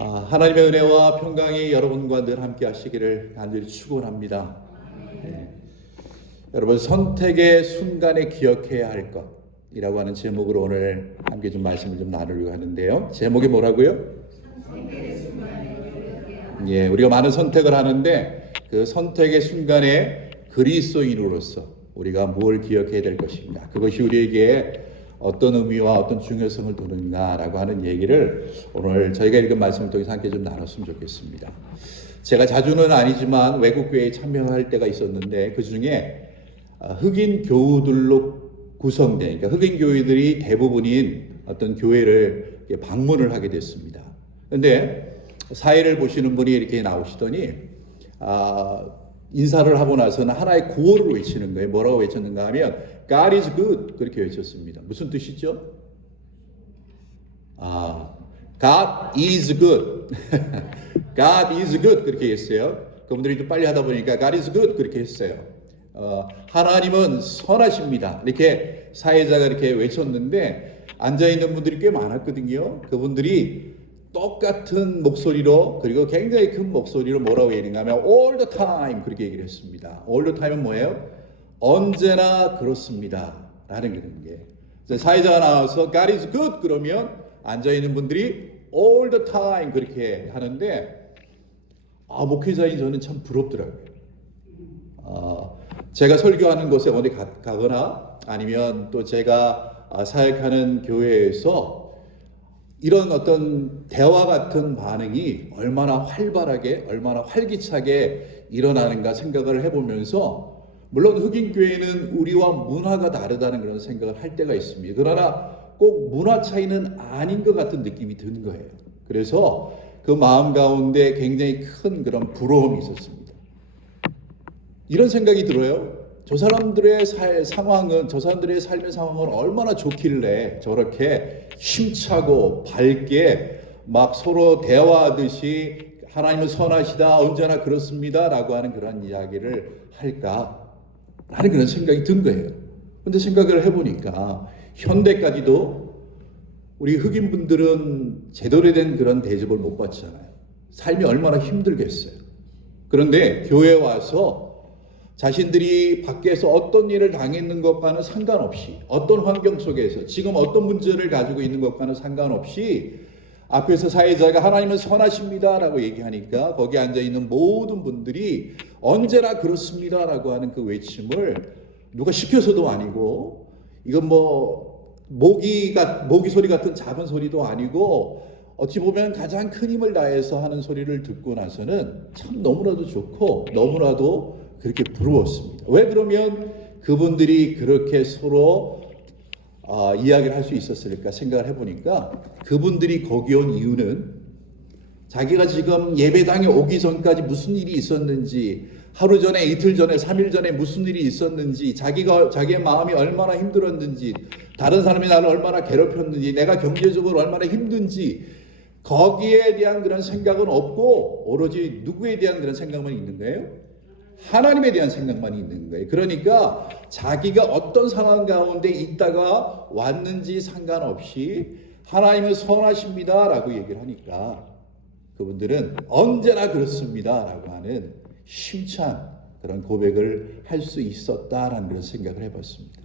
하나님의 은혜와 평강이 여러분과 늘 함께 하시기를 간절히 축원합니다. 네. 여러분, 선택의 순간에 기억해야 할 것이라고 하는 제목으로 오늘 함께 좀 말씀을 좀 나누려고 하는데요. 제목이 뭐라고요? 예, 우리가 많은 선택을 하는데 그 선택의 순간에 그리스도인으로서 우리가 뭘 기억해야 될 것인가, 그것이 우리에게 어떤 의미와 어떤 중요성을 두는가라고 하는 얘기를 오늘 저희가 읽은 말씀을 통해서 함께 좀 나눴으면 좋겠습니다. 제가 자주는 아니지만 외국교회에 참여할 때가 있었는데 그 중에 흑인 교우들로 구성된, 그러니까 흑인 교회들이 대부분인 어떤 교회를 방문을 하게 됐습니다. 그런데 사회를 보시는 분이 이렇게 나오시더니 인사를 하고 나서는 하나의 구호를 외치는 거예요. 뭐라고 외쳤는가 하면 God is good, 그렇게 외쳤습니다. 무슨 뜻이죠? God is good. God is good, 그렇게 했어요. 그분들이 좀 빨리 하다 보니까 God is good, 그렇게 했어요. 하나님은 선하십니다, 이렇게 사회자가 이렇게 외쳤는데 앉아있는 분들이 꽤 많았거든요. 그분들이 똑같은 목소리로, 그리고 굉장히 큰 목소리로 뭐라고 얘기했는가 하면 all the time, 그렇게 얘기를 했습니다. all the time은 뭐예요? 언제나 그렇습니다 라는 게, 사회자가 나와서 God is good 그러면 앉아있는 분들이 all the time 그렇게 하는데, 목회자인 저는 참 부럽더라고요. 제가 설교하는 곳에 어디 가거나 아니면 또 제가 사역하는 교회에서 이런 어떤 대화 같은 반응이 얼마나 활발하게, 얼마나 활기차게 일어나는가 생각을 해보면서, 물론 흑인 교회는 우리와 문화가 다르다는 그런 생각을 할 때가 있습니다. 그러나 꼭 문화 차이는 아닌 것 같은 느낌이 드는 거예요. 그래서 그 마음 가운데 굉장히 큰 그런 부러움이 있었습니다. 이런 생각이 들어요. 저 사람들의 상황은, 저 사람들의 삶의 상황은 얼마나 좋길래 저렇게 힘차고 밝게 막 서로 대화하듯이 하나님은 선하시다, 언제나 그렇습니다 라고 하는 그런 이야기를 할까 라는 그런 생각이 든 거예요. 그런데 생각을 해보니까 현대까지도 우리 흑인분들은 제대로 된 그런 대접을 못 받잖아요. 삶이 얼마나 힘들겠어요. 그런데 교회에 와서 자신들이 밖에서 어떤 일을 당했는 것과는 상관없이, 어떤 환경 속에서 지금 어떤 문제를 가지고 있는 것과는 상관없이 앞에서 사회자가 하나님은 선하십니다 라고 얘기하니까 거기 앉아있는 모든 분들이 언제나 그렇습니다 라고 하는 그 외침을 누가 시켜서도 아니고, 이건 뭐 모기 소리 같은 작은 소리도 아니고, 어찌 보면 가장 큰 힘을 다해서 하는 소리를 듣고 나서는 참 너무나도 좋고 너무나도 그렇게 부러웠습니다. 왜 그러면 그분들이 그렇게 서로 이야기를 할 수 있었을까 생각을 해보니까, 그분들이 거기 온 이유는 자기가 지금 예배당에 오기 전까지 무슨 일이 있었는지, 하루 전에, 이틀 전에, 3일 전에 무슨 일이 있었는지, 자기의 마음이 얼마나 힘들었는지, 다른 사람이 나를 얼마나 괴롭혔는지, 내가 경제적으로 얼마나 힘든지, 거기에 대한 그런 생각은 없고 오로지 누구에 대한 그런 생각만 있는 거예요? 하나님에 대한 생각만 있는 거예요. 그러니까 자기가 어떤 상황 가운데 있다가 왔는지 상관없이 하나님은 선하십니다 라고 얘기를 하니까 그분들은 언제나 그렇습니다 라고 하는 힘찬 그런 고백을 할 수 있었다라는 그런 생각을 해봤습니다.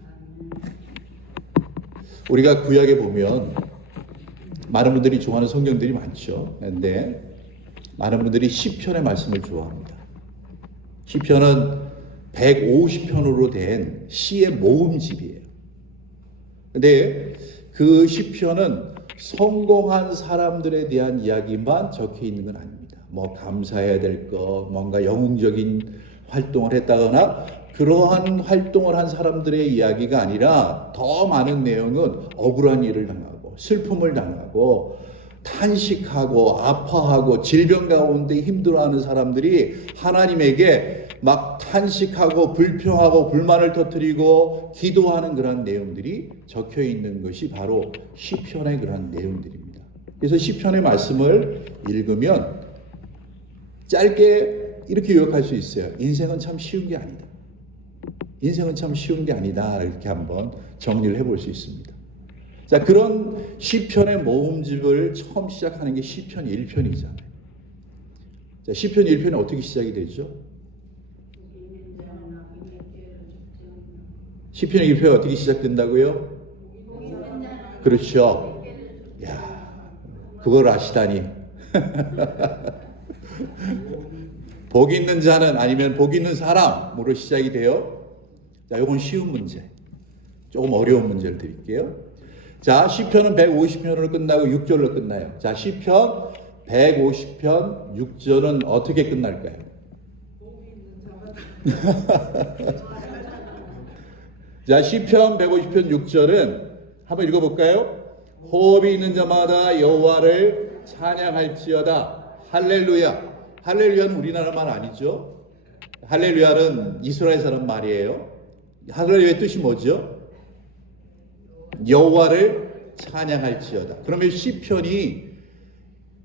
우리가 구약에 보면 많은 분들이 좋아하는 성경들이 많죠. 그런데 많은 분들이 시편의 말씀을 좋아합니다. 시편은 150편으로 된 시의 모음집이에요. 근데 그 시편은 성공한 사람들에 대한 이야기만 적혀 있는 건 아닙니다. 뭐 감사해야 될 것, 뭔가 영웅적인 활동을 했다거나 그러한 활동을 한 사람들의 이야기가 아니라 더 많은 내용은 억울한 일을 당하고 슬픔을 당하고 탄식하고 아파하고 질병 가운데 힘들어하는 사람들이 하나님에게 막 탄식하고 불평하고 불만을 터뜨리고 기도하는 그런 내용들이 적혀 있는 것이 바로 시편의 그런 내용들입니다. 그래서 시편의 말씀을 읽으면 짧게 이렇게 요약할 수 있어요. 인생은 참 쉬운 게 아니다. 인생은 참 쉬운 게 아니다. 이렇게 한번 정리를 해볼 수 있습니다. 자, 그런 시편의 모음집을 처음 시작하는 게 시편 1편이잖아요. 자, 시편 1편이 어떻게 시작이 되죠? 시편 1편이 어떻게 시작된다고요? 그렇죠. 야, 그걸 아시다니. 복 있는 자는 아니면 복 있는 사람으로 시작이 돼요. 자, 이건 쉬운 문제. 조금 어려운 문제를 드릴게요. 자, 시편은 150편으로 끝나고 6절로 끝나요. 자, 시편 150편 6절은 어떻게 끝날까요? 자, 시편 150편 6절은 한번 읽어볼까요? 호흡이 있는 자마다 여호와를 찬양할지어다. 할렐루야. 할렐루야는 우리나라 말 아니죠? 할렐루야는 이스라엘 사람 말이에요. 할렐루야의 뜻이 뭐죠? 여호와를 찬양할지어다. 그러면 시편이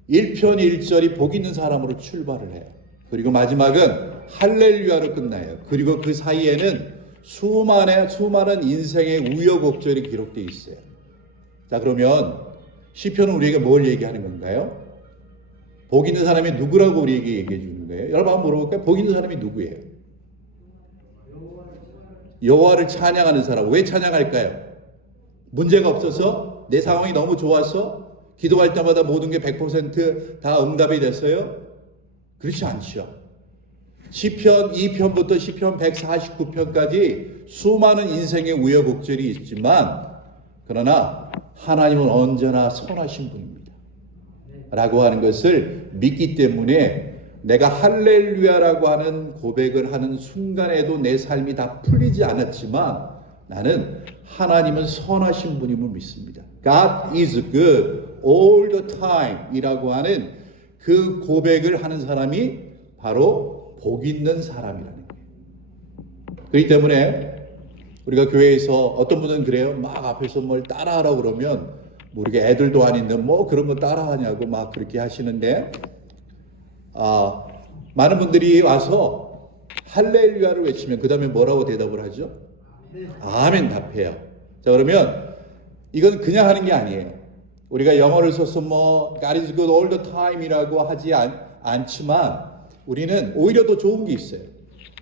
1편 1절이 복 있는 사람으로 출발을 해요. 그리고 마지막은 할렐루야로 끝나요. 그리고 그 사이에는 수많은 인생의 우여곡절이 기록되어 있어요. 자, 그러면 시편은 우리에게 뭘 얘기하는 건가요? 복 있는 사람이 누구라고 우리에게 얘기해 주는 거예요? 여러분 한번 물어볼까요? 복 있는 사람이 누구예요? 여호와를 찬양하는 사람. 왜 찬양할까요? 문제가 없어서? 내 상황이 너무 좋아서? 기도할 때마다 모든 게 100% 응답이 됐어요? 그렇지 않죠. 시편 2편부터 시편 149편까지 수많은 인생의 우여곡절이 있지만 그러나 하나님은 언제나 선하신 분입니다. 라고 하는 것을 믿기 때문에 내가 할렐루야라고 하는 고백을 하는 순간에도 내 삶이 다 풀리지 않았지만 나는 하나님은 선하신 분임을 믿습니다. God is good all the time 이라고 하는 그 고백을 하는 사람이 바로 복 있는 사람이라는 거예요. 그렇기 때문에 우리가 교회에서 어떤 분은 그래요. 막 앞에서 뭘 따라하라고 그러면 뭐 우리가 애들도 아닌데 뭐 그런 거 따라하냐고 막 그렇게 하시는데 많은 분들이 와서 할렐루야를 외치면 그 다음에 뭐라고 대답을 하죠? 아멘 답해요. 자, 그러면 이건 그냥 하는 게 아니에요. 우리가 영어를 써서 뭐 God is good all the time이라고 하지 않지만 우리는 오히려 더 좋은 게 있어요.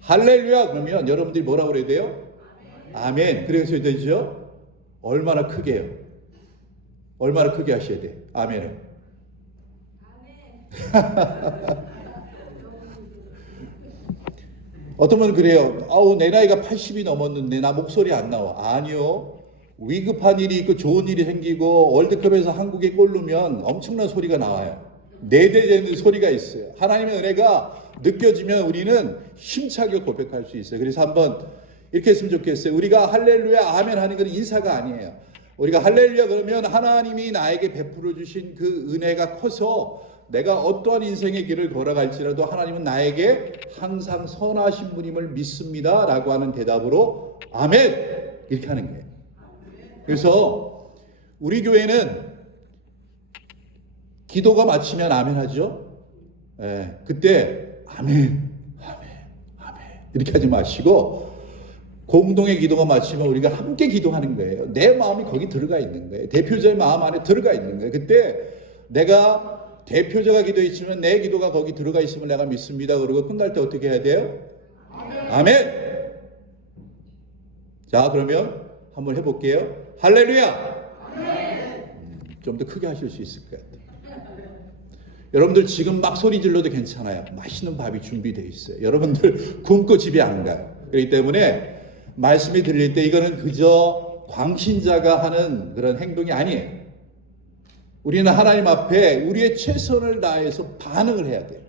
할렐루야 그러면 여러분들이 뭐라고 그래야 돼요? 아멘. 그래서 되죠? 얼마나 크게요? 얼마나 크게 하셔야 돼요? 아멘을. 어떤 분은 그래요. 내 나이가 80이 넘었는데 나 목소리 안 나와. 아니요. 위급한 일이 있고 좋은 일이 생기고 월드컵에서 한국에 골 넣으면 엄청난 소리가 나와요. 4대 되는 소리가 있어요. 하나님의 은혜가 느껴지면 우리는 힘차게 고백할 수 있어요. 그래서 한번 이렇게 했으면 좋겠어요. 우리가 할렐루야 아멘 하는 건 인사가 아니에요. 우리가 할렐루야 그러면 하나님이 나에게 베풀어 주신 그 은혜가 커서 내가 어떠한 인생의 길을 걸어갈지라도 하나님은 나에게 항상 선하신 분임을 믿습니다 라고 하는 대답으로 아멘 이렇게 하는 거예요. 그래서 우리 교회는 기도가 마치면 아멘 하죠. 그때 아멘 이렇게 하지 마시고 공동의 기도가 마치면 우리가 함께 기도하는 거예요. 내 마음이 거기 들어가 있는 거예요. 대표자의 마음 안에 들어가 있는 거예요. 그때 내가 대표자가 기도했지만 내 기도가 거기 들어가 있음을 내가 믿습니다. 그리고 끝날 때 어떻게 해야 돼요? 아멘. 자, 그러면 한번 해볼게요. 할렐루야. 좀 더 크게 하실 수 있을 것 같아요. 여러분들 지금 막 소리 질러도 괜찮아요. 맛있는 밥이 준비되어 있어요. 여러분들 굶고 집에 안 가요. 그렇기 때문에 말씀이 들릴 때 이거는 그저 광신자가 하는 그런 행동이 아니에요. 우리는 하나님 앞에 우리의 최선을 다해서 반응을 해야 돼요.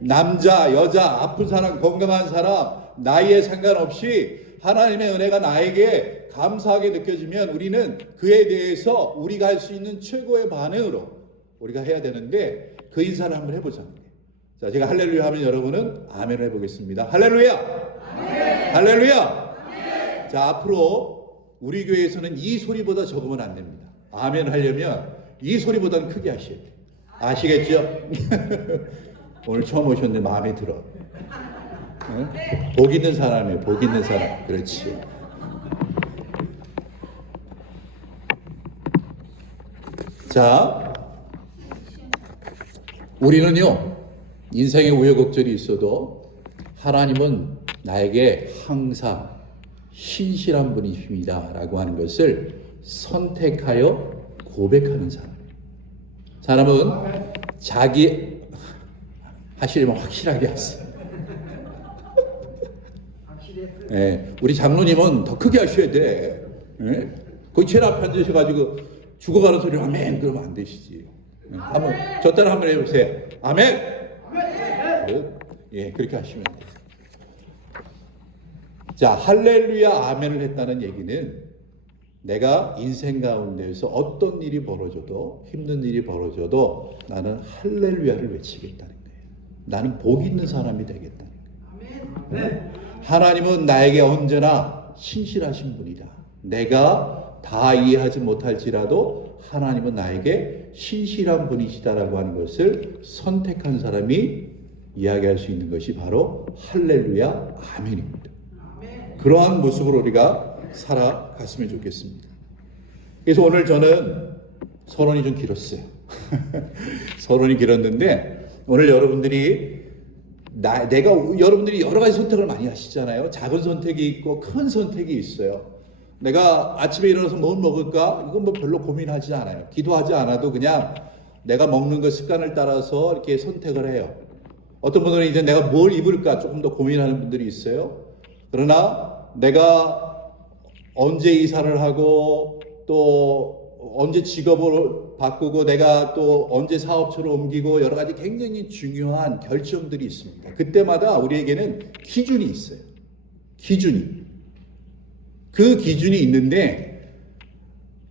남자, 여자, 아픈 사람, 건강한 사람, 나이에 상관없이 하나님의 은혜가 나에게 감사하게 느껴지면 우리는 그에 대해서 우리가 할 수 있는 최고의 반응으로 우리가 해야 되는데 그 인사를 한번 해보자. 자, 제가 할렐루야 하면 여러분은 아멘을 해보겠습니다. 할렐루야! 아멘. 할렐루야! 아멘. 자, 앞으로 우리 교회에서는 이 소리보다 적으면 안 됩니다. 아멘 하려면 이 소리보다는 크게 하셔야 돼요. 아시겠죠? 오늘 처음 오셨는데 마음에 들어. 응? 복 있는 사람이에요. 복 있는 사람. 그렇지. 자, 우리는요, 인생에 우여곡절이 있어도 하나님은 나에게 항상 신실한 분이십니다 라고 하는 것을 선택하여 고백하는 사람은 자기 하시려면 확실하게 하세요. 네, 우리 장로님은 더 크게 하셔야 돼. 네? 거기 제일 앞에 앉으셔가지고 죽어가는 소리 아멘 그러면 안 되시지. 네, 한번 저 따라 한번 해보세요. 아멘. 예, 그렇게 하시면 돼요. 자, 할렐루야 아멘을 했다는 얘기는 내가 인생 가운데에서 어떤 일이 벌어져도 힘든 일이 벌어져도 나는 할렐루야를 외치겠다는 거예요. 나는 복 있는 사람이 되겠다는 거예요. 아멘. 하나님은 나에게 언제나 신실하신 분이다. 내가 다 이해하지 못할지라도 하나님은 나에게 신실한 분이시다라고 하는 것을 선택한 사람이 이야기할 수 있는 것이 바로 할렐루야 아멘입니다. 그러한 모습으로 우리가 살아갔으면 좋겠습니다. 그래서 오늘 저는 서론이 좀 길었어요. 서론이 길었는데 오늘 여러분들이 여러분들이 여러 가지 선택을 많이 하시잖아요. 작은 선택이 있고 큰 선택이 있어요. 내가 아침에 일어나서 뭘 먹을까? 이건 뭐 별로 고민하지 않아요. 기도하지 않아도 그냥 내가 먹는 그 습관을 따라서 이렇게 선택을 해요. 어떤 분들은 이제 내가 뭘 입을까 조금 더 고민하는 분들이 있어요. 그러나 내가 언제 이사를 하고 또 언제 직업을 바꾸고 내가 또 언제 사업처를 옮기고 여러 가지 굉장히 중요한 결정들이 있습니다. 그때마다 우리에게는 기준이 있어요. 그 기준이 있는데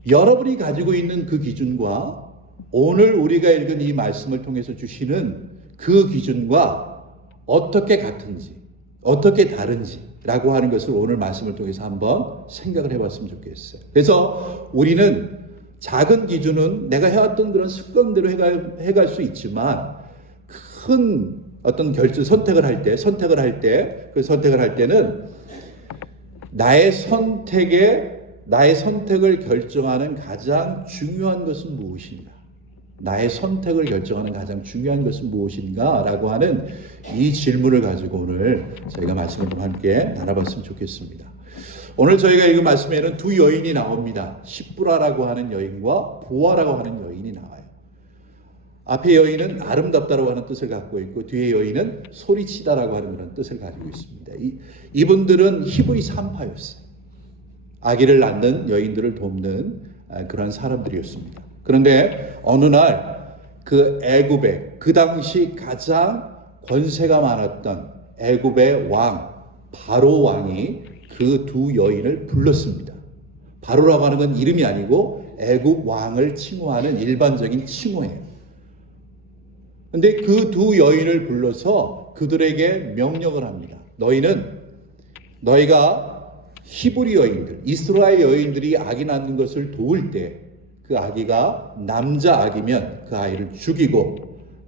여러분이 가지고 있는 그 기준과 오늘 우리가 읽은 이 말씀을 통해서 주시는 그 기준과 어떻게 같은지 어떻게 다른지 라고 하는 것을 오늘 말씀을 통해서 한번 생각을 해봤으면 좋겠어요. 그래서 우리는 작은 기준은 내가 해왔던 그런 습관대로 해갈 수 있지만 큰 어떤 선택을 할 때는 나의 선택을 결정하는 가장 중요한 것은 무엇인가? 나의 선택을 결정하는 가장 중요한 것은 무엇인가? 라고 하는 이 질문을 가지고 오늘 저희가 말씀을 좀 함께 나눠봤으면 좋겠습니다. 오늘 저희가 읽은 말씀에는 두 여인이 나옵니다. 십부라라고 하는 여인과 보아라고 하는 여인이 나와요. 앞에 여인은 아름답다라고 하는 뜻을 갖고 있고 뒤에 여인은 소리치다라고 하는 그런 뜻을 가지고 있습니다. 이분들은 히브리 산파였어요. 아기를 낳는 여인들을 돕는 그런 사람들이었습니다. 그런데 어느 날 그 애굽의 그 당시 가장 권세가 많았던 애굽의 왕 바로 왕이 그 두 여인을 불렀습니다. 바로라고 하는 건 이름이 아니고 애굽 왕을 칭호하는 일반적인 칭호예요. 그런데 그 두 여인을 불러서 그들에게 명령을 합니다. 너희가 히브리 여인들, 이스라엘 여인들이 아기 낳는 것을 도울 때 그 아기가 남자 아기면 그 아이를 죽이고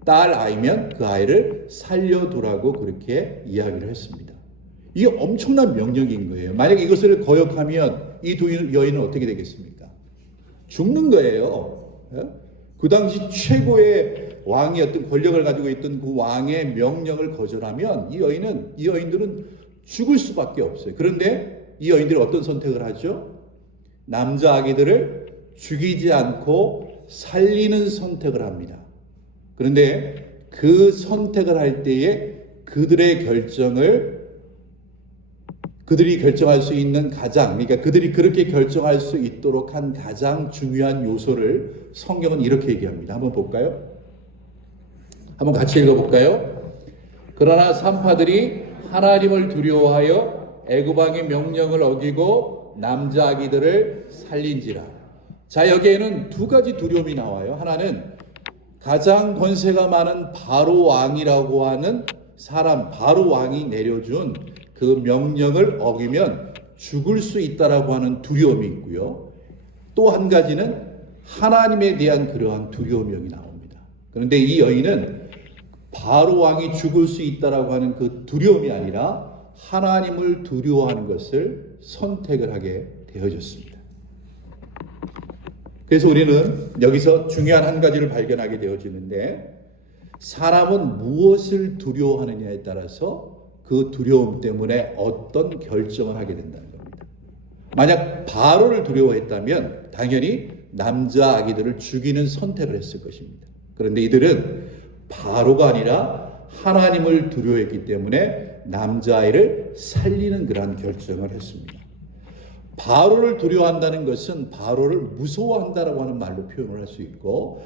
딸 아이면 그 아이를 살려두라고 그렇게 이야기를 했습니다. 이게 엄청난 명령인 거예요. 만약에 이것을 거역하면 이 두 여인은 어떻게 되겠습니까? 죽는 거예요. 그 당시 최고의 왕이었던 권력을 가지고 있던 그 왕의 명령을 거절하면 이 여인들은 죽을 수밖에 없어요. 그런데 이 여인들이 어떤 선택을 하죠? 남자 아기들을 죽이지 않고 살리는 선택을 합니다. 그런데 그 선택을 할 때에 그들이 결정할 수 있는 그러니까 그들이 그렇게 결정할 수 있도록 한 가장 중요한 요소를 성경은 이렇게 얘기합니다. 한번 볼까요? 한번 같이 읽어볼까요? 그러나 산파들이 하나님을 두려워하여 애굽 왕의 명령을 어기고 남자 아기들을 살린지라. 자, 여기에는 두 가지 두려움이 나와요. 하나는 가장 권세가 많은 바로 왕이라고 하는 사람, 바로 왕이 내려준 그 명령을 어기면 죽을 수 있다라고 하는 두려움이 있고요. 또 한 가지는 하나님에 대한 그러한 두려움이 여기 나옵니다. 그런데 이 여인은 바로 왕이 죽을 수 있다라고 하는 그 두려움이 아니라 하나님을 두려워하는 것을 선택을 하게 되어졌습니다. 그래서 우리는 여기서 중요한 한 가지를 발견하게 되어지는데, 사람은 무엇을 두려워하느냐에 따라서 그 두려움 때문에 어떤 결정을 하게 된다는 겁니다. 만약 바로를 두려워했다면 당연히 남자 아기들을 죽이는 선택을 했을 것입니다. 그런데 이들은 바로가 아니라 하나님을 두려워했기 때문에 남자아이를 살리는 그러한 결정을 했습니다. 바로를 두려워한다는 것은 바로를 무서워한다라고 하는 말로 표현을 할 수 있고,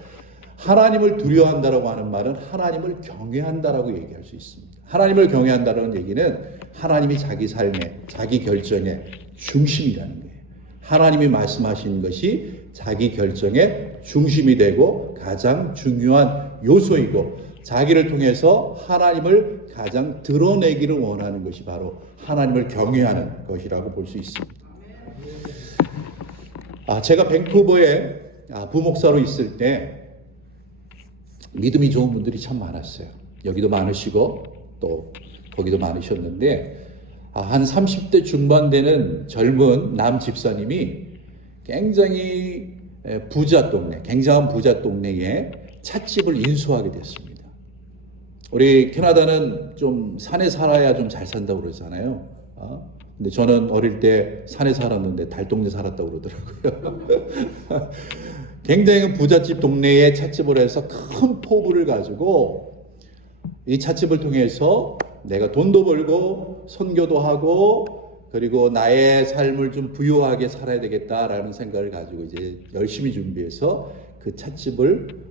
하나님을 두려워한다라고 하는 말은 하나님을 경외한다라고 얘기할 수 있습니다. 하나님을 경외한다는 얘기는 하나님이 자기 삶의, 자기 결정의 중심이라는 거예요. 하나님이 말씀하시는 것이 자기 결정의 중심이 되고 가장 중요한 요소이고, 자기를 통해서 하나님을 가장 드러내기를 원하는 것이 바로 하나님을 경외하는 것이라고 볼 수 있습니다. 제가 밴쿠버에 부목사로 있을 때 믿음이 좋은 분들이 참 많았어요. 여기도 많으시고 또 거기도 많으셨는데, 한 30대 중반 되는 젊은 남 집사님이 굉장히 부자 동네, 굉장한 부자 동네에 찻집을 인수하게 됐습니다. 우리 캐나다는 좀 산에 살아야 좀 잘 산다고 그러잖아요. 근데 저는 어릴 때 산에 살았는데 달동네 살았다고 그러더라고요. 굉장히 부잣집 동네에 찻집을 해서 큰 포부를 가지고 이 찻집을 통해서 내가 돈도 벌고 선교도 하고 그리고 나의 삶을 좀 부유하게 살아야 되겠다라는 생각을 가지고 이제 열심히 준비해서 그 찻집을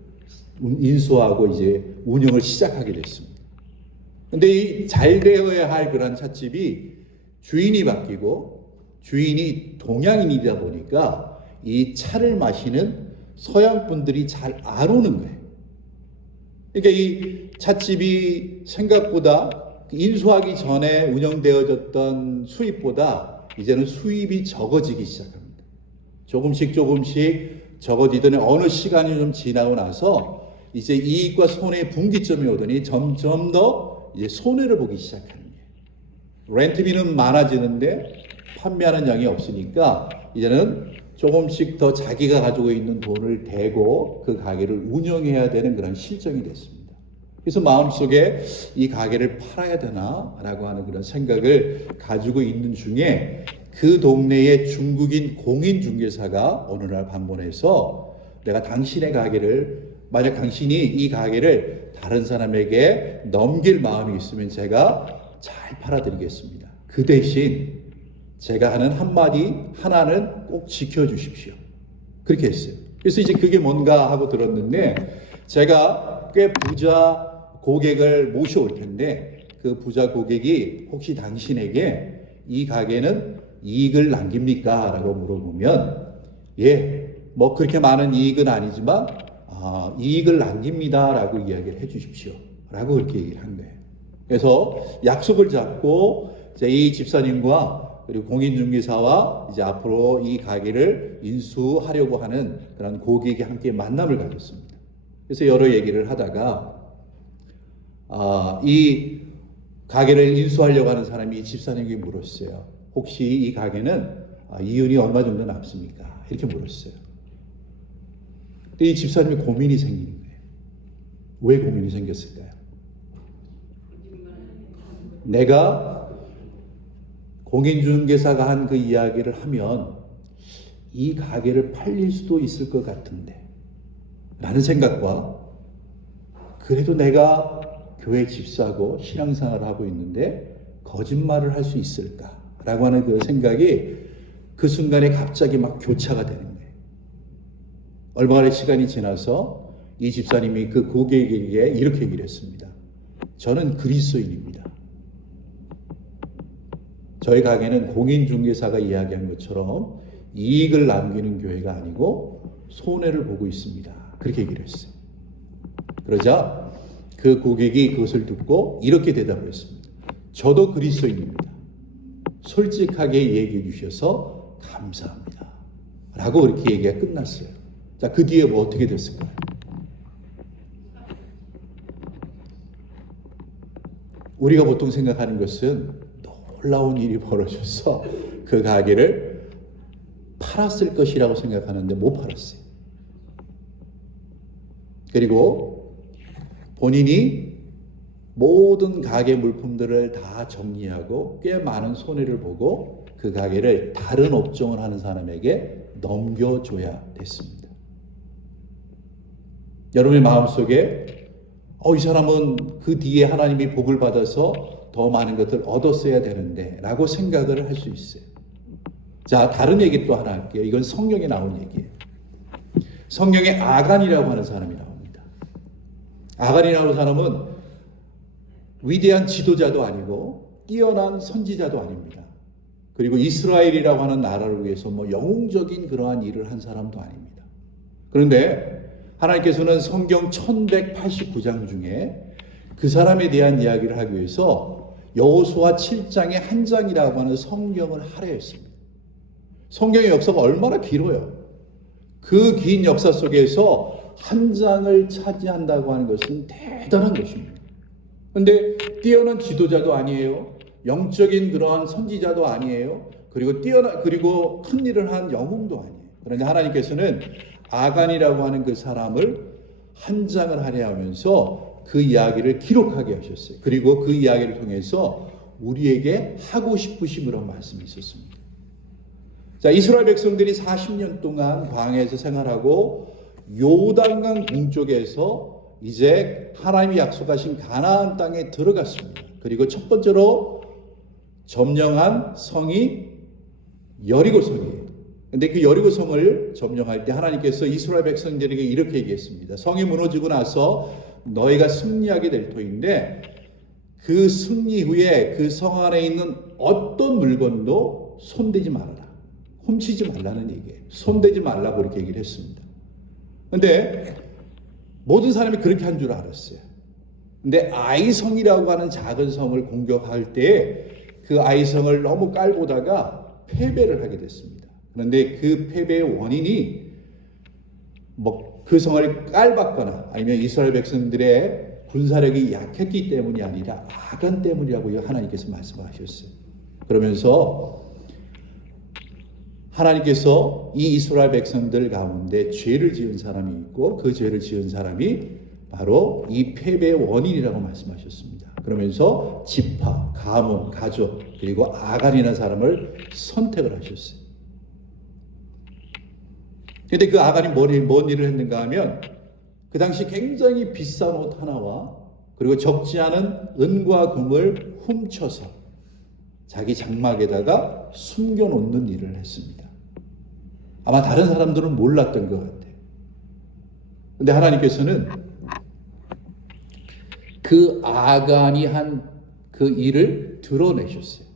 인수하고 이제 운영을 시작하게 됐습니다. 근데 이 잘 되어야 할 그런 찻집이 주인이 바뀌고 주인이 동양인이다 보니까 이 차를 마시는 서양 분들이 잘 안 오는 거예요. 그러니까 이 찻집이 생각보다 인수하기 전에 운영되어졌던 수입보다 이제는 수입이 적어지기 시작합니다. 조금씩 적어지더니 어느 시간이 좀 지나고 나서 이제 이익과 손해의 분기점이 오더니 점점 더 이제 손해를 보기 시작하는 거예요. 렌트비는 많아지는데 판매하는 양이 없으니까 이제는 조금씩 더 자기가 가지고 있는 돈을 대고 그 가게를 운영해야 되는 그런 실정이 됐습니다. 그래서 마음속에 이 가게를 팔아야 되나라고 하는 그런 생각을 가지고 있는 중에 그 동네의 중국인 공인중개사가 어느 날 방문해서 내가 당신의 가게를, 만약 당신이 이 가게를 다른 사람에게 넘길 마음이 있으면 제가 잘 팔아드리겠습니다. 그 대신 제가 하는 한마디 하나는 꼭 지켜주십시오. 그렇게 했어요. 그래서 이제 그게 뭔가 하고 들었는데, 제가 꽤 부자 고객을 모셔올 텐데 그 부자 고객이 혹시 당신에게 이 가게는 이익을 남깁니까? 라고 물어보면 예, 뭐 그렇게 많은 이익은 아니지만 이익을 남깁니다 라고 이야기를 해 주십시오 라고 그렇게 얘기를 한 거예요. 그래서 약속을 잡고 이제 이 집사님과 그리고 공인중개사와 이제 앞으로 이 가게를 인수하려고 하는 그런 고객이 함께 만남을 가졌습니다. 그래서 여러 얘기를 하다가 이 가게를 인수하려고 하는 사람이 이 집사님에게 물었어요. 혹시 이 가게는 이윤이 얼마 정도 남습니까? 이렇게 물었어요. 근데 이 집사님이 고민이 생기는 거예요. 왜 고민이 생겼을까요? 내가 공인중개사가 한 그 이야기를 하면 이 가게를 팔릴 수도 있을 것 같은데 라는 생각과, 그래도 내가 교회 집사고 신앙생활을 하고 있는데 거짓말을 할 수 있을까 라고 하는 그 생각이 그 순간에 갑자기 막 교차가 되는 거예요. 얼마간의 시간이 지나서 이 집사님이 그 고객에게 이렇게 얘기를 했습니다. 저는 그리스도인입니다. 저희 가게는 공인중개사가 이야기한 것처럼 이익을 남기는 교회가 아니고 손해를 보고 있습니다. 그렇게 얘기를 했어요. 그러자 그 고객이 그것을 듣고 이렇게 대답을 했습니다. 저도 그리스도인입니다. 솔직하게 얘기해 주셔서 감사합니다. 라고 그렇게 얘기가 끝났어요. 자, 그 뒤에 뭐 어떻게 됐을까요? 우리가 보통 생각하는 것은 놀라운 일이 벌어져서 그 가게를 팔았을 것이라고 생각하는데 못 팔았어요. 그리고 본인이 모든 가게 물품들을 다 정리하고 꽤 많은 손해를 보고 그 가게를 다른 업종을 하는 사람에게 넘겨줘야 됐습니다. 여러분의 마음속에 이 사람은 그 뒤에 하나님이 복을 받아서 더 많은 것을 얻었어야 되는데 라고 생각을 할 수 있어요. 자, 다른 얘기 또 하나 할게요. 이건 성경에 나온 얘기예요. 성경에 아간이라고 하는 사람이 나옵니다. 아간이라고 하는 사람은 위대한 지도자도 아니고 뛰어난 선지자도 아닙니다. 그리고 이스라엘이라고 하는 나라를 위해서 영웅적인 그러한 일을 한 사람도 아닙니다. 그런데 하나님께서는 성경 1189장 중에 그 사람에 대한 이야기를 하기 위해서 여호수아 7장의 한 장이라고 하는 성경을 할애했습니다. 성경의 역사가 얼마나 길어요. 그 긴 역사 속에서 한 장을 차지한다고 하는 것은 대단한 것입니다. 그런데 뛰어난 지도자도 아니에요. 영적인 그러한 선지자도 아니에요. 그리고 큰 일을 한 영웅도 아니에요. 그런데 하나님께서는 아간이라고 하는 그 사람을 한 장을 할애하면서 그 이야기를 기록하게 하셨어요. 그리고 그 이야기를 통해서 우리에게 하고 싶으신 그런 말씀이 있었습니다. 자, 이스라엘 백성들이 40년 동안 광야에서 생활하고 요단강 동쪽에서 이제 하나님이 약속하신 가나안 땅에 들어갔습니다. 그리고 첫 번째로 점령한 성이 여리고성이에요. 근데 그 여리고성을 점령할 때 하나님께서 이스라엘 백성들에게 이렇게 얘기했습니다. 성이 무너지고 나서 너희가 승리하게 될 터인데 그 승리 후에 그 성 안에 있는 어떤 물건도 손대지 말아라. 훔치지 말라는 얘기예요. 손대지 말라고 이렇게 얘기를 했습니다. 근데 모든 사람이 그렇게 한 줄 알았어요. 근데 아이성이라고 하는 작은 성을 공격할 때 그 아이성을 너무 깔보다가 패배를 하게 됐습니다. 그런데 그 패배의 원인이 그 성을 깔봤거나 아니면 이스라엘 백성들의 군사력이 약했기 때문이 아니라 아간 때문이라고 하나님께서 말씀하셨어요. 그러면서 하나님께서 이 이스라엘 백성들 가운데 죄를 지은 사람이 있고 그 죄를 지은 사람이 바로 이 패배의 원인이라고 말씀하셨습니다. 그러면서 지파, 가문, 가족 그리고 아간이라는 사람을 선택을 하셨어요. 그런데 그 아간이 뭔 일을 했는가 하면 그 당시 굉장히 비싼 옷 하나와 그리고 적지 않은 은과 금을 훔쳐서 자기 장막에다가 숨겨놓는 일을 했습니다. 아마 다른 사람들은 몰랐던 것 같아요. 그런데 하나님께서는 그 아간이 한 그 일을 드러내셨어요.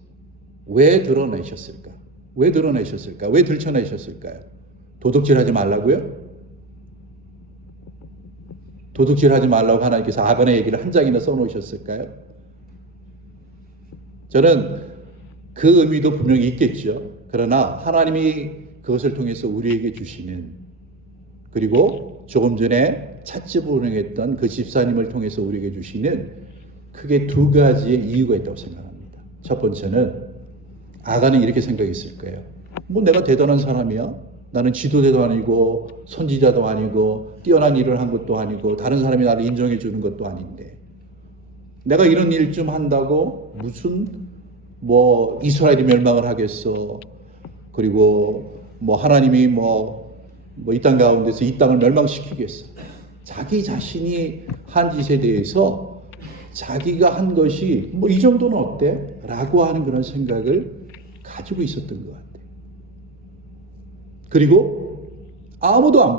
왜 드러내셨을까? 왜 드러내셨을까? 왜 들춰내셨을까요? 도둑질하지 말라고요? 도둑질하지 말라고 하나님께서 아간의 얘기를 한 장이나 써놓으셨을까요? 저는 그 의미도 분명히 있겠죠. 그러나 하나님이 그것을 통해서 우리에게 주시는 그리고 조금 전에 찻집 운영했던 그 집사님을 통해서 우리에게 주시는 크게 두 가지의 이유가 있다고 생각합니다. 첫 번째는 아간은 이렇게 생각했을 거예요. 내가 대단한 사람이야. 나는 지도자도 아니고 선지자도 아니고 뛰어난 일을 한 것도 아니고 다른 사람이 나를 인정해 주는 것도 아닌데 내가 이런 일 좀 한다고 무슨 이스라엘이 멸망을 하겠어. 그리고 하나님이 이 땅 가운데서 이 땅을 멸망시키겠어. 자기 자신이 한 짓에 대해서 자기가 한 것이 이 정도는 어때? 라고 하는 그런 생각을 가지고 있었던 것 같아요. 그리고 아무도 안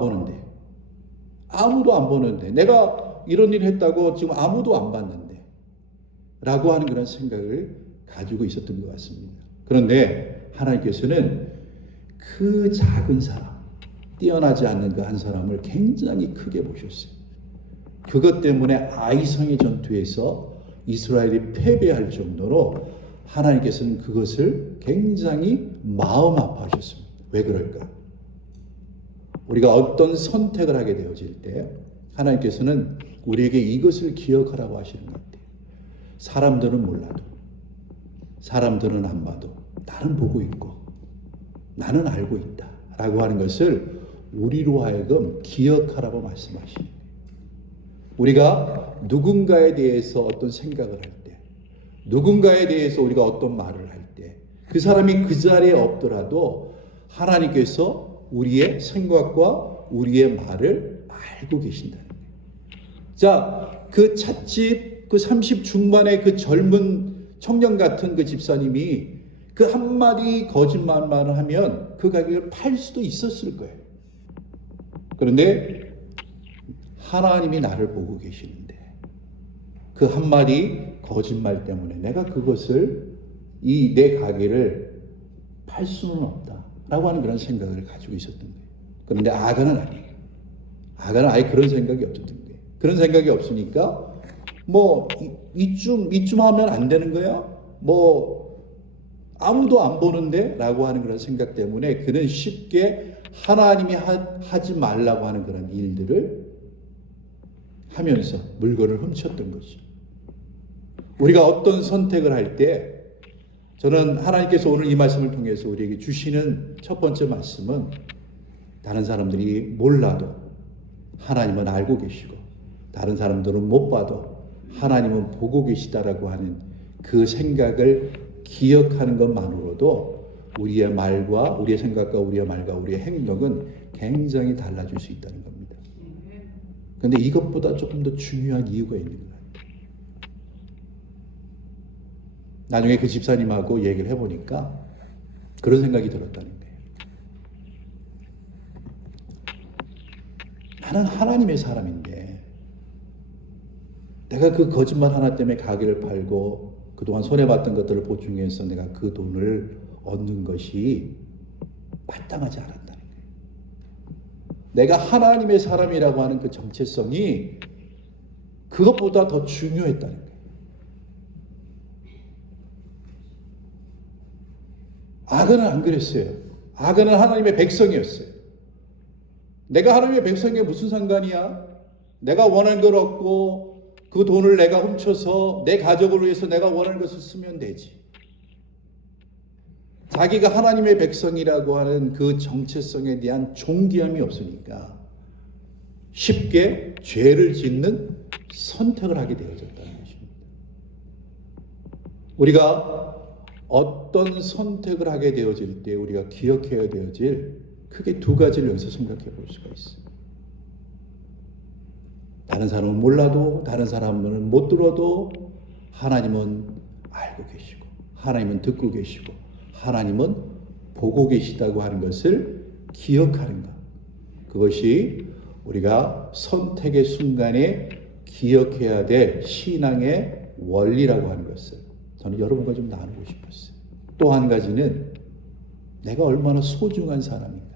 보는데 내가 이런 일을 했다고 지금 아무도 안 봤는데 라고 하는 그런 생각을 가지고 있었던 것 같습니다. 그런데 하나님께서는 그 작은 사람, 뛰어나지 않는 그 한 사람을 굉장히 크게 보셨어요. 그것 때문에 아이성의 전투에서 이스라엘이 패배할 정도로 하나님께서는 그것을 굉장히 마음 아파하셨습니다. 왜 그럴까? 우리가 어떤 선택을 하게 되어질 때 하나님께서는 우리에게 이것을 기억하라고 하시는 것 같아요. 사람들은 몰라도 사람들은 안 봐도 나는 보고 있고 나는 알고 있다 라고 하는 것을 우리로 하여금 기억하라고 말씀하시는 거예요. 우리가 누군가에 대해서 어떤 생각을 할 때, 누군가에 대해서 우리가 어떤 말을 할 때, 그 사람이 그 자리에 없더라도 하나님께서 우리의 생각과 우리의 말을 알고 계신다는 거예요. 자, 그 찻집, 그 30 중반의 그 젊은 청년 같은 그 집사님이 그 한마디 거짓말만 하면 그 가격을 팔 수도 있었을 거예요. 그런데 하나님이 나를 보고 계시는데 그 한마디 거짓말 때문에 내가 그것을 내 가게를 팔 수는 없다라고 하는 그런 생각을 가지고 있었던 거예요. 그런데 아간은 아니에요. 아간은 아예 그런 생각이 없었던 거예요. 그런 생각이 없으니까 뭐 이쯤 하면 안 되는 거야? 뭐 아무도 안 보는데? 라고 하는 그런 생각 때문에 그는 쉽게 하나님이 하지 말라고 하는 그런 일들을 하면서 물건을 훔쳤던 거죠. 우리가 어떤 선택을 할 때 저는 하나님께서 오늘 이 말씀을 통해서 우리에게 주시는 첫 번째 말씀은 다른 사람들이 몰라도 하나님은 알고 계시고 다른 사람들은 못 봐도 하나님은 보고 계시다라고 하는 그 생각을 기억하는 것만으로도 우리의 말과 우리의 생각과 우리의 말과 우리의 행동은 굉장히 달라질 수 있다는 겁니다. 그런데 이것보다 조금 더 중요한 이유가 있는 거예요. 나중에 그 집사님하고 얘기를 해보니까 그런 생각이 들었다는 거예요. 나는 하나님의 사람인데 내가 그 거짓말 하나 때문에 가게를 팔고 그동안 손해봤던 것들을 보충해서 내가 그 돈을 얻는 것이 마땅하지 않았다는 거예요. 내가 하나님의 사람이라고 하는 그 정체성이 그것보다 더 중요했다는 거예요. 아간은 안 그랬어요. 아간은 하나님의 백성이었어요. 내가 하나님의 백성에 무슨 상관이야? 내가 원하는 걸 얻고 그 돈을 내가 훔쳐서 내 가족을 위해서 내가 원하는 것을 쓰면 되지. 자기가 하나님의 백성이라고 하는 그 정체성에 대한 존귀함이 없으니까 쉽게 죄를 짓는 선택을 하게 되어졌다는 것입니다. 우리가 어떤 선택을 하게 되어질 때 우리가 기억해야 되어질 크게 두 가지를 여기서 생각해 볼 수가 있어요. 다른 사람은 몰라도 다른 사람은 못 들어도 하나님은 알고 계시고 하나님은 듣고 계시고 하나님은 보고 계시다고 하는 것을 기억하는 것. 그것이 우리가 선택의 순간에 기억해야 될 신앙의 원리라고 하는 것을 저는 여러분과 좀 나누고 싶었어요. 또 한 가지는 내가 얼마나 소중한 사람인가.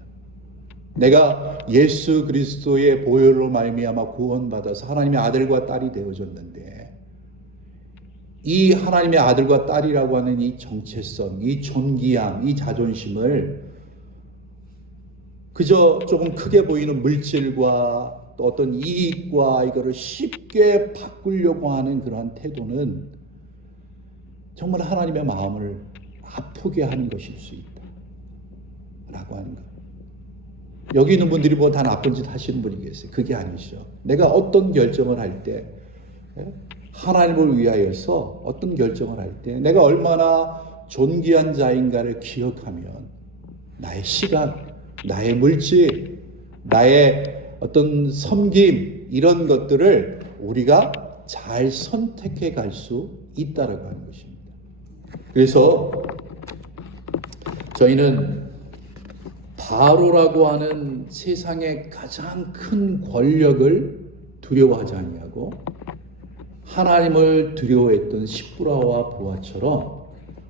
내가 예수 그리스도의 보혈로 말미암아 구원받아서 하나님의 아들과 딸이 되어졌는데 이 하나님의 아들과 딸이라고 하는 이 정체성, 이 존귀함, 이 자존심을 그저 조금 크게 보이는 물질과 또 어떤 이익과 이거를 쉽게 바꾸려고 하는 그러한 태도는 정말 하나님의 마음을 아프게 하는 것일 수 있다 라고 하는 것. 여기 있는 분들이 뭐 다 나쁜 짓 하시는 분이 계세요. 그게 아니죠. 내가 어떤 결정을 할 때 하나님을 위하여서 어떤 결정을 할 때 내가 얼마나 존귀한 자인가를 기억하면 나의 시간, 나의 물질, 나의 어떤 섬김 이런 것들을 우리가 잘 선택해 갈 수 있다라고 하는 것입니다. 그래서 저희는 바로라고 하는 세상의 가장 큰 권력을 두려워하지 아니하고 하나님을 두려워했던 십부라와 보아처럼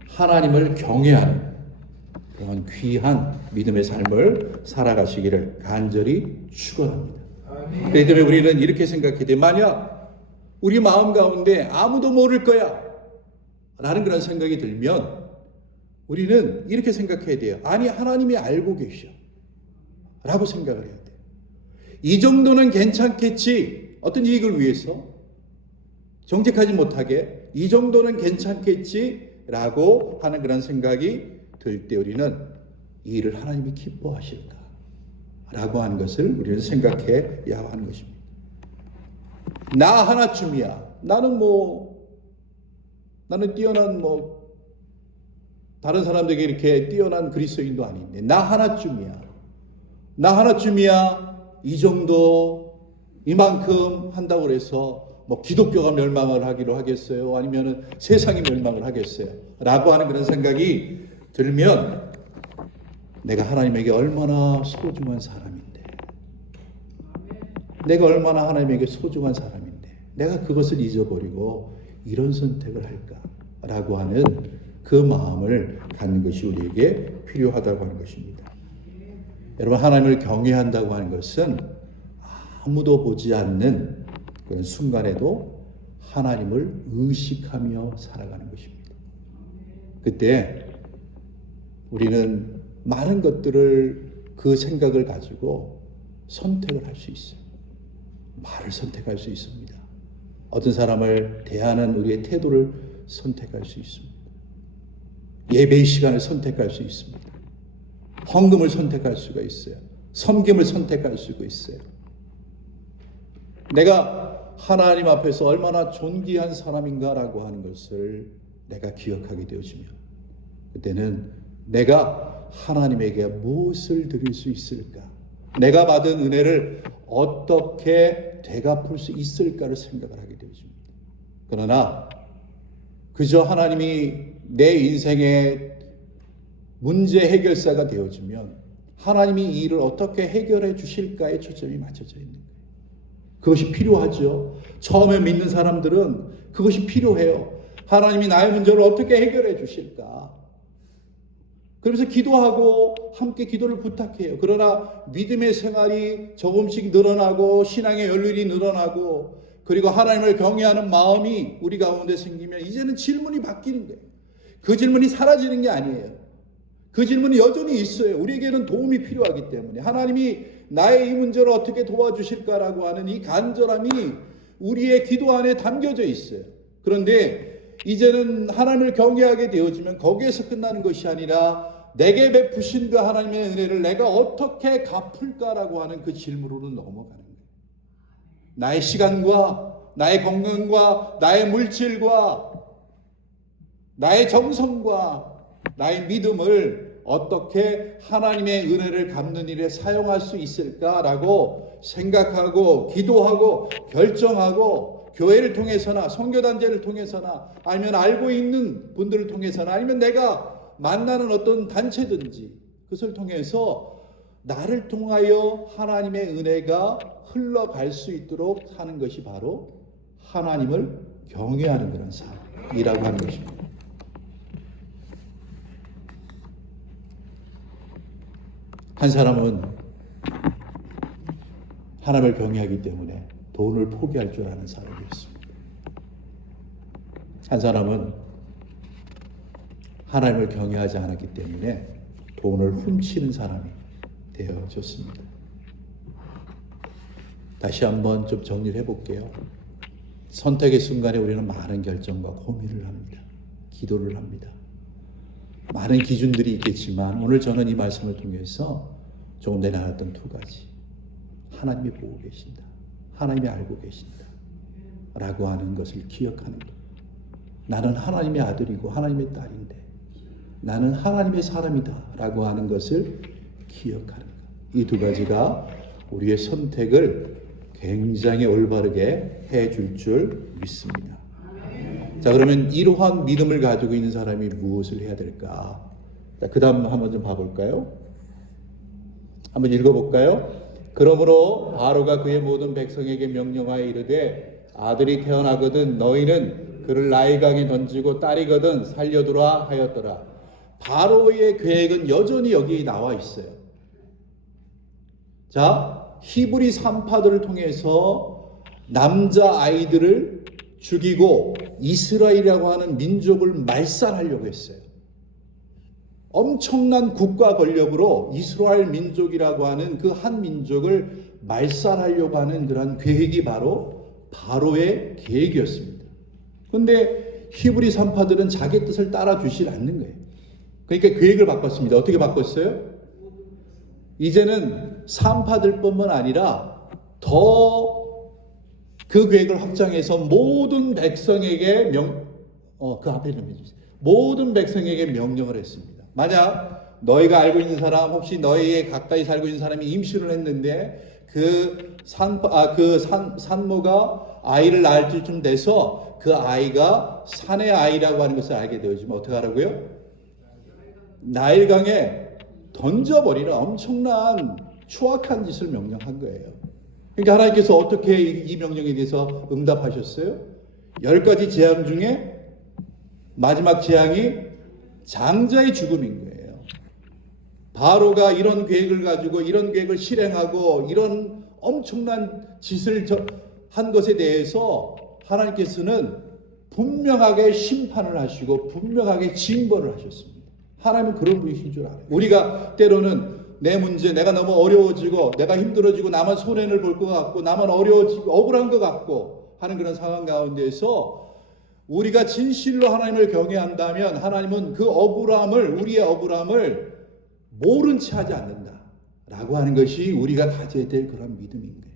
하나님을 경외하는 그런 귀한 믿음의 삶을 살아가시기를 간절히 축원합니다. 그렇기 때문에 우리는 이렇게 생각해야 돼. 만약 우리 마음 가운데 아무도 모를 거야 라는 그런 생각이 들면 우리는 이렇게 생각해야 돼요. 아니 하나님이 알고 계셔 라고 생각을 해야 돼요. 이 정도는 괜찮겠지. 어떤 이익을 위해서 정직하지 못하게 이 정도는 괜찮겠지 라고 하는 그런 생각이 들 때 우리는 이 일을 하나님이 기뻐하실까 라고 하는 것을 우리는 생각해야 하는 것입니다. 나 하나쯤이야. 나는 뛰어난 다른 사람들에게 이렇게 뛰어난 그리스도인도 아닌데 나 하나쯤이야. 이 정도 이만큼 한다고 그래서 기독교가 멸망을 하기로 하겠어요? 아니면은 세상이 멸망을 하겠어요? 라고 하는 그런 생각이 들면 내가 하나님에게 얼마나 소중한 사람인데, 내가 얼마나 하나님에게 소중한 사람인데 내가 그것을 잊어버리고 이런 선택을 할까? 라고 하는 그 마음을 갖는 것이 우리에게 필요하다고 하는 것입니다. 여러분, 하나님을 경외한다고 하는 것은 아무도 보지 않는 그런 순간에도 하나님을 의식하며 살아가는 것입니다. 그때 우리는 많은 것들을 그 생각을 가지고 선택을 할 수 있어요. 말을 선택할 수 있습니다. 어떤 사람을 대하는 우리의 태도를 선택할 수 있습니다. 예배의 시간을 선택할 수 있습니다. 헌금을 선택할 수가 있어요. 섬김을 선택할 수가 있어요. 내가 하나님 앞에서 얼마나 존귀한 사람인가라고 하는 것을 내가 기억하게 되어지면 그때는 내가 하나님에게 무엇을 드릴 수 있을까? 내가 받은 은혜를 어떻게 되갚을 수 있을까를 생각을 하게 되어집니다. 그러나 그저 하나님이 내 인생의 문제 해결사가 되어지면 하나님이 이 일을 어떻게 해결해 주실까에 초점이 맞춰져 있는 거예요. 그것이 필요하죠. 처음에 믿는 사람들은 그것이 필요해요. 하나님이 나의 문제를 어떻게 해결해 주실까? 그래서 기도하고 함께 기도를 부탁해요. 그러나 믿음의 생활이 조금씩 늘어나고 신앙의 연륜이 늘어나고 그리고 하나님을 경외하는 마음이 우리 가운데 생기면 이제는 질문이 바뀌는 거예요. 그 질문이 사라지는 게 아니에요. 그 질문이 여전히 있어요. 우리에게는 도움이 필요하기 때문에 하나님이 나의 이 문제를 어떻게 도와주실까라고 하는 이 간절함이 우리의 기도 안에 담겨져 있어요. 그런데 이제는 하나님을 경외하게 되어지면 거기에서 끝나는 것이 아니라 내게 베푸신 그 하나님의 은혜를 내가 어떻게 갚을까라고 하는 그 질문으로 넘어가는 거예요. 나의 시간과 나의 건강과 나의 물질과 나의 정성과 나의 믿음을 어떻게 하나님의 은혜를 갚는 일에 사용할 수 있을까라고 생각하고 기도하고 결정하고 교회를 통해서나 선교단체를 통해서나 아니면 알고 있는 분들을 통해서나 아니면 내가 만나는 어떤 단체든지 그것을 통해서 나를 통하여 하나님의 은혜가 흘러갈 수 있도록 하는 것이 바로 하나님을 경외하는 그런 삶이라고 하는 것입니다. 한 사람은 하나님을 경외하기 때문에 돈을 포기할 줄 아는 사람이었습니다. 한 사람은 하나님을 경외하지 않았기 때문에 돈을 훔치는 사람이 되어졌습니다. 다시 한번 좀 정리를 해볼게요. 선택의 순간에 우리는 많은 결정과 고민을 합니다. 기도를 합니다. 많은 기준들이 있겠지만 오늘 저는 이 말씀을 통해서 조금 전에 나눴던 두 가지. 하나님이 보고 계신다. 하나님이 알고 계신다. 라고 하는 것을 기억하는 것. 나는 하나님의 아들이고 하나님의 딸인데 나는 하나님의 사람이다. 라고 하는 것을 기억하는 것. 이 두 가지가 우리의 선택을 굉장히 올바르게 해줄 줄 믿습니다. 자, 그러면 이러한 믿음을 가지고 있는 사람이 무엇을 해야 될까? 자, 그 다음 한번 좀 봐볼까요? 한번 읽어볼까요? 그러므로 바로가 그의 모든 백성에게 명령하여 이르되 아들이 태어나거든 너희는 그를 나일강에 던지고 딸이거든 살려두라 하였더라. 바로의 계획은 여전히 여기 나와 있어요. 자, 히브리 산파들을 통해서 남자 아이들을 죽이고 이스라엘이라고 하는 민족을 말살하려고 했어요. 엄청난 국가 권력으로 이스라엘 민족이라고 하는 그 한 민족을 말살하려고 하는 그러한 계획이 바로 바로의 계획이었습니다. 그런데 히브리 산파들은 자기 뜻을 따라주질 않는 거예요. 그러니까 계획을 바꿨습니다. 어떻게 바꿨어요? 이제는 산파들뿐만 아니라 더 그 계획을 확장해서 모든 백성에게 그 앞에 좀 해주세요. 모든 백성에게 명령을 했습니다. 만약 너희가 알고 있는 사람, 혹시 너희의 가까이 살고 있는 사람이 임신을 했는데 그 산모가 아이를 낳을 때쯤 돼서 그 아이가 산의 아이라고 하는 것을 알게 되어지면 어떻게 하라고요? 나일강에 던져버리는 엄청난 추악한 짓을 명령한 거예요. 그러니까 하나님께서 어떻게 이 명령에 대해서 응답하셨어요? 10가지 재앙 중에 마지막 재앙이 장자의 죽음인 거예요. 바로가 이런 계획을 가지고 이런 계획을 실행하고 이런 엄청난 짓을 한 것에 대해서 하나님께서는 분명하게 심판을 하시고 분명하게 징벌을 하셨습니다. 하나님은 그런 분이신 줄 알아요. 우리가 때로는 내 문제, 내가 너무 어려워지고 내가 힘들어지고 나만 손해를 볼 것 같고 나만 어려워지고 억울한 것 같고 하는 그런 상황 가운데서 우리가 진실로 하나님을 경외한다면 하나님은 그 억울함을, 우리의 억울함을 모른 채 하지 않는다라고 하는 것이 우리가 가져야 될 그런 믿음인 거예요.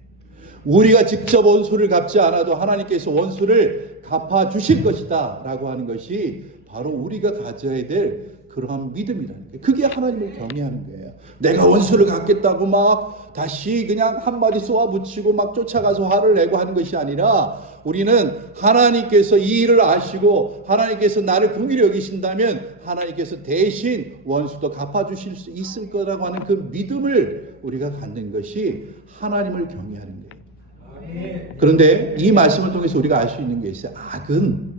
우리가 직접 원수를 갚지 않아도 하나님께서 원수를 갚아주실 것이다 라고 하는 것이 바로 우리가 가져야 될 그러한 믿음이라는 거예요. 그게 하나님을 경외하는 거예요. 내가 원수를 갚겠다고 막 다시 그냥 한마디 쏘아붙이고 막 쫓아가서 화를 내고 하는 것이 아니라 우리는 하나님께서 이 일을 아시고 하나님께서 나를 긍휼히 여기신다면 하나님께서 대신 원수도 갚아주실 수 있을 거라고 하는 그 믿음을 우리가 갖는 것이 하나님을 경외하는 거예요. 그런데 이 말씀을 통해서 우리가 알 수 있는 게 있어요. 악은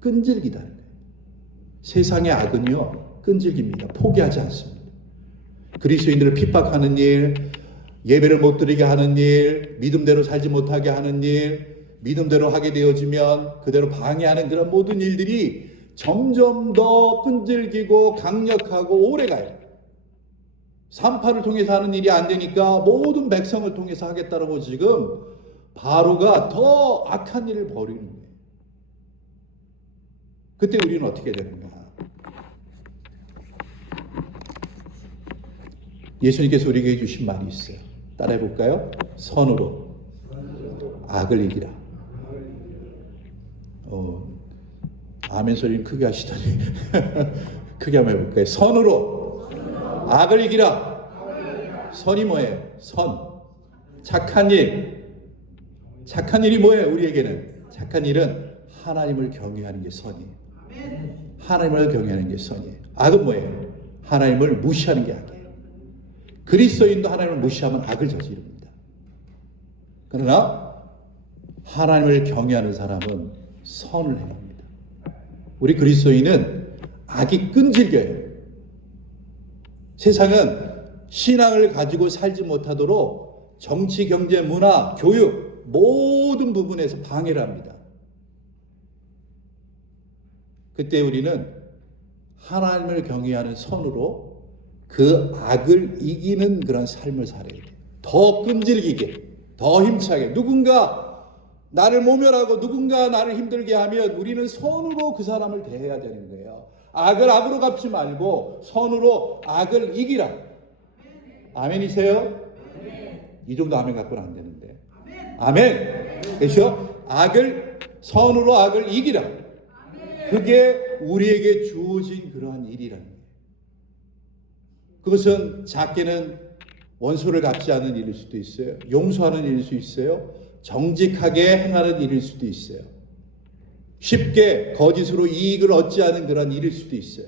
끈질기다는 거예요. 세상의 악은요, 끈질깁니다. 포기하지 않습니다. 그리스도인들을 핍박하는 일, 예배를 못 드리게 하는 일, 믿음대로 살지 못하게 하는 일, 믿음대로 하게 되어지면 그대로 방해하는 그런 모든 일들이 점점 더 끈질기고 강력하고 오래가요. 산파를 통해서 하는 일이 안 되니까 모든 백성을 통해서 하겠다라고 지금 바로가 더 악한 일을 벌이는 거예요. 그때 우리는 어떻게 되는가? 예수님께서 우리에게 주신 말이 있어요. 따라해 볼까요? 선으로 악을 이기라. 아멘 소리는 크게 하시더니 크게 한번 해볼까요? 선으로 악을 이기라. 선이 뭐예요? 선. 착한 일. 착한 일이 뭐예요? 우리에게는 착한 일은 하나님을 경외하는 게 선이에요. 하나님을 경외하는 게 선이에요. 악은 뭐예요? 하나님을 무시하는 게 악이에요. 그리스도인도 하나님을 무시하면 악을 저지릅니다. 그러나 하나님을 경외하는 사람은 선을 행합니다. 우리 그리스도인은 악이 끈질겨요. 세상은 신앙을 가지고 살지 못하도록 정치, 경제, 문화, 교육 모든 부분에서 방해를 합니다. 그때 우리는 하나님을 경외하는 선으로 그 악을 이기는 그런 삶을 살아야 돼요. 더 끈질기게, 더 힘차게. 누군가 나를 모멸하고 누군가 나를 힘들게 하면 우리는 선으로 그 사람을 대해야 되는 거예요. 악을 악으로 갚지 말고 선으로 악을 이기라. 아멘이세요? 이 정도 아멘 갖고는 안 되는데. 아멘. 그렇죠? 선으로 악을 이기라. 그게 우리에게 주어진 그러한 일이라는 거예요. 그것은 작게는 원수를 갚지 않는 일일 수도 있어요. 용서하는 일일 수 있어요. 정직하게 행하는 일일 수도 있어요. 쉽게 거짓으로 이익을 얻지 않은 그런 일일 수도 있어요.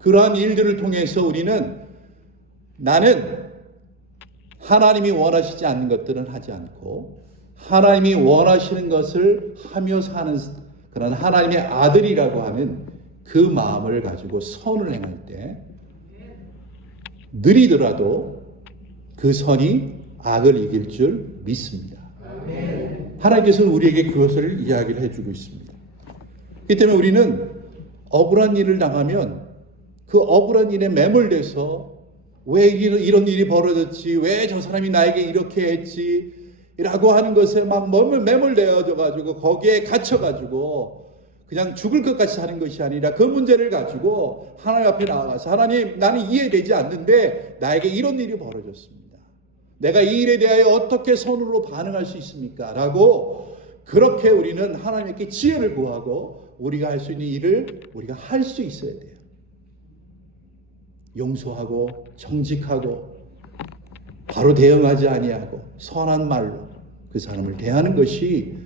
그러한 일들을 통해서 우리는 나는 하나님이 원하시지 않는 것들은 하지 않고 하나님이 원하시는 것을 하며 사는 그런 하나님의 아들이라고 하는 그 마음을 가지고 선을 행할 때 느리더라도 그 선이 악을 이길 줄 믿습니다. 하나님께서는 우리에게 그것을 이야기를 해주고 있습니다. 그렇기 때문에 우리는 억울한 일을 당하면 그 억울한 일에 매몰돼서 왜 이런 일이 벌어졌지, 왜 저 사람이 나에게 이렇게 했지 라고 하는 것에 막 매몰되어져 가지고 거기에 갇혀 가지고 그냥 죽을 것 같이 사는 것이 아니라 그 문제를 가지고 하나님 앞에 나아가서 하나님, 나는 이해되지 않는데 나에게 이런 일이 벌어졌습니다. 내가 이 일에 대하여 어떻게 선으로 반응할 수 있습니까? 라고 그렇게 우리는 하나님께 지혜를 구하고 우리가 할 수 있는 일을 우리가 할 수 있어야 돼요. 용서하고 정직하고 바로 대응하지 아니하고 선한 말로 그 사람을 대하는 것이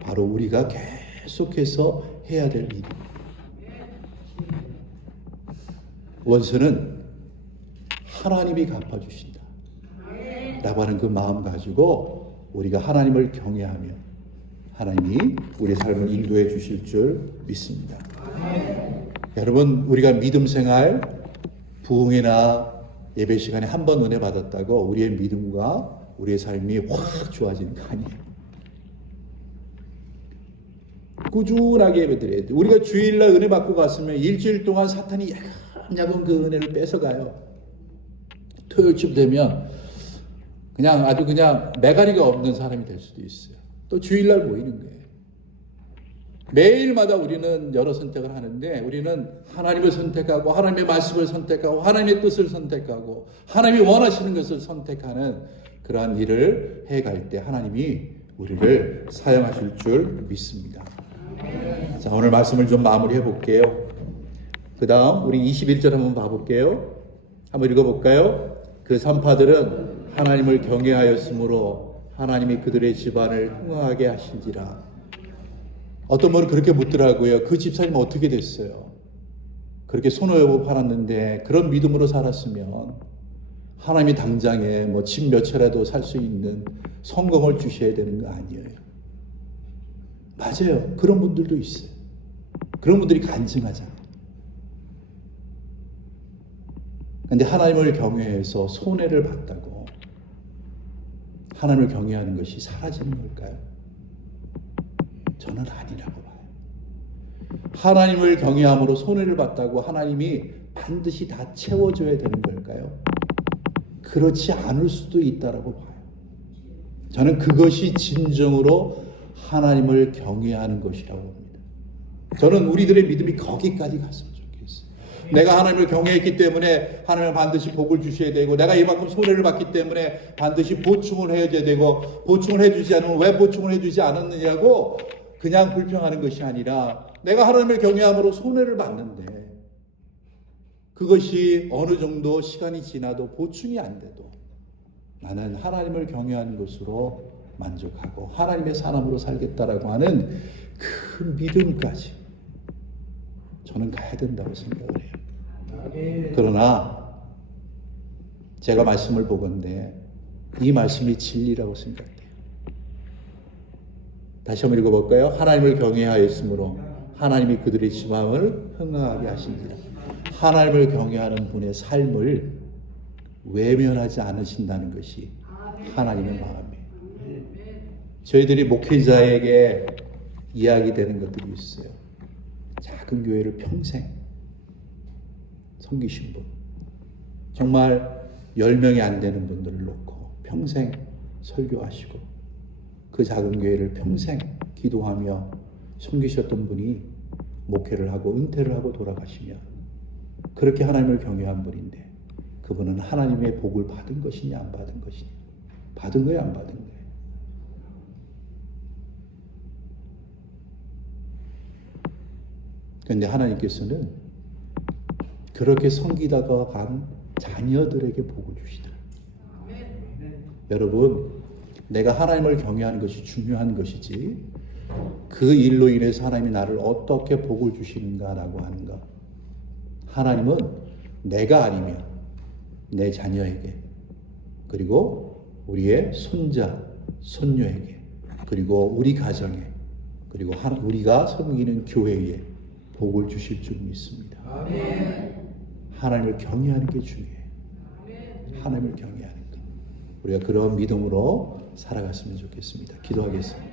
바로 우리가 계속해서 해야 될 일입니다. 원수는 하나님이 갚아주신다 라고 하는 그 마음 가지고 우리가 하나님을 경외하며 하나님이 우리 삶을 인도해 주실 줄 믿습니다. 여러분, 우리가 믿음 생활 부흥회나 예배 시간에 한 번 은혜 받았다고 우리의 믿음과 우리의 삶이 확 좋아지는 거 아니에요. 꾸준하게 예배드려야 돼요. 우리가 주일날 은혜 받고 갔으면 일주일 동안 사탄이 야금야금 그 은혜를 뺏어가요. 토요일쯤 되면 그냥 아주 그냥 매가리가 없는 사람이 될 수도 있어요. 또 주일날 모이는 거예요. 매일마다 우리는 여러 선택을 하는데 우리는 하나님을 선택하고 하나님의 말씀을 선택하고 하나님의 뜻을 선택하고 하나님이 원하시는 것을 선택하는 그러한 일을 해갈 때 하나님이 우리를 사용하실 줄 믿습니다. 자, 오늘 말씀을 좀 마무리해 볼게요. 그 다음 우리 21절 한번 봐볼게요. 한번 읽어볼까요? 그 산파들은 하나님을 경외하였으므로 하나님이 그들의 집안을 흥하게 하신지라. 어떤 분은 그렇게 묻더라고요. 그 집사님 어떻게 됐어요? 그렇게 손오여보 팔았는데 그런 믿음으로 살았으면 하나님이 당장에 뭐 집 몇 채라도 살 수 있는 성공을 주셔야 되는 거 아니에요. 맞아요. 그런 분들도 있어요. 그런 분들이 간증하잖아요. 근데 하나님을 경외해서 손해를 봤다고 하나님을 경외하는 것이 사라지는 걸까요? 저는 아니라고 봐요. 하나님을 경외함으로 손해를 봤다고 하나님이 반드시 다 채워줘야 되는 걸까요? 그렇지 않을 수도 있다라고 봐요. 저는 그것이 진정으로 하나님을 경외하는 것이라고 봅니다. 저는 우리들의 믿음이 거기까지 갔으면 좋겠어요. 내가 하나님을 경외했기 때문에 하나님은 반드시 복을 주셔야 되고 내가 이만큼 손해를 봤기 때문에 반드시 보충을 해줘야 되고 보충을 해주지 않으면 왜 보충을 해주지 않았느냐고 그냥 불평하는 것이 아니라 내가 하나님을 경외함으로 손해를 봤는데 그것이 어느 정도 시간이 지나도 보충이 안 돼도 나는 하나님을 경외하는 것으로 만족하고 하나님의 사람으로 살겠다라고 하는 그 믿음까지 저는 가야 된다고 생각을 해요. 그러나 제가 말씀을 보건대 이 말씀이 진리라고 생각해요. 다시 한번 읽어볼까요? 하나님을 경외하였으므로 하나님이 그들의 지망을 흥하게 하신지라. 하나님을 경외하는 분의 삶을 외면하지 않으신다는 것이 하나님의 마음이에요. 저희들이 목회자에게 이야기되는 것들이 있어요. 작은 교회를 평생 섬기신 분, 정말 10명이 안 되는 분들을 놓고 평생 설교하시고 그 작은 교회를 평생 기도하며 섬기셨던 분이 목회를 하고 은퇴를 하고 돌아가시면 그렇게 하나님을 경외한 분인데 그분은 하나님의 복을 받은 것이냐 안 받은 것이냐, 받은 거야 안 받은 거야. 그런데 하나님께서는 그렇게 섬기다가 간 자녀들에게 복을 주시더라고요. 여러분, 내가 하나님을 경외하는 것이 중요한 것이지 그 일로 인해서 하나님이 나를 어떻게 복을 주시는가라고 하는 것, 하나님은 내가 아니면 내 자녀에게 그리고 우리의 손자, 손녀에게 그리고 우리 가정에 그리고 우리가 섬기는 교회에 복을 주실 줄 믿습니다. 하나님을 경외하는 게 중요해요. 하나님을 경외하는 것. 우리가 그런 믿음으로 살아갔으면 좋겠습니다. 기도하겠습니다.